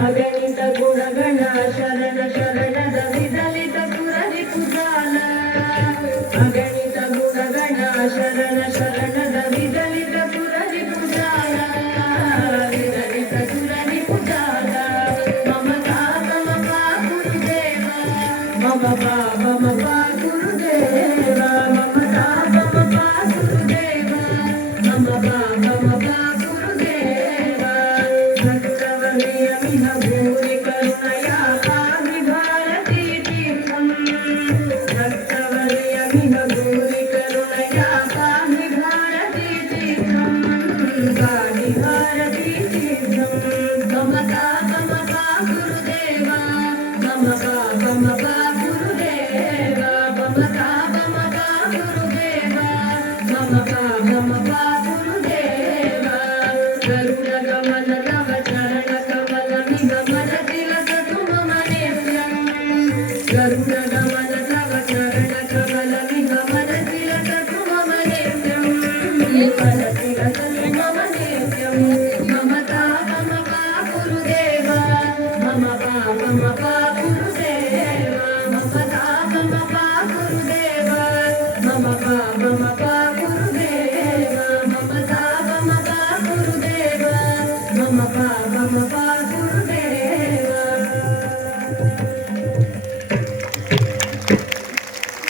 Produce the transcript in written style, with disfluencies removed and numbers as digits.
ಅಗಣಿತ ಗುಣಗಣ ಶರಣ ಶರಣದ ವಿದಲಿತ ಸುರರಿ ಕುಜಾಲ ಅಗಣಿತ ಗುಣಗಣ ಶರಣ ಶರಣದ ವಿದಲಿತ ಸುರರಿ ಕುಜಾಲ ವಿದಲಿತ ಸುರರಿ ಕುಜಾಲ ಮಮತಾ ಮಮ ಗುರುದೇವ ಮಮ ಗುರುದೇವ ಮಮತಾ ಮಮ ಗುರುದೇವ ಮಮ ಗುರುದೇವ ಭಕ್ತವನಿಯಮಿಹ ಭೂರಿ ಕರುಣಯಾ ಪಾಹಿ ಭಾರತೀ ತೀರ್ಥಂ ಭಕ್ತವನಿಯಮಿಹ ಭೂರಿ ಕರುಣಯಾ ಪಾಹಿ ಭಾರತೀ ತೀರ್ಥಂ ಪಾಹಿ ಭಾರತೀ ತೀರ್ಥಂ ಮಮತಾ ಗುರುದೇವ ಮಮ ಗುರುದೇವ ಮಮತಾ ಗುರುದೇವ ಮಮ ಗುರುದೇವ ಗರುಡ ಗಮನ ತವ ಚರಣ ಕಮಲ ನಿಗಮನ ತಿಲಕತು ಮಮ ನಿತ್ಯಂ ಗರುಡ ಗಮನ ತವ ಚರಣ ಕಮಲ ನಿಗಮನ ತಿಲಕತು ಮಮ ನಿತ್ಯಂ ನಿಗಮನ ತಿಲಕತು ಮಮ ನಿತ್ಯಂ ಮಮತಾ ಗುರುದೇವ ಮಮ ಗುರುದೇವ ಮಮತಾ ಗುರುದೇವ ಮಮ ಗುರುದೇವ ಮಮತಾ ಗುರುದೇವ ಮಮ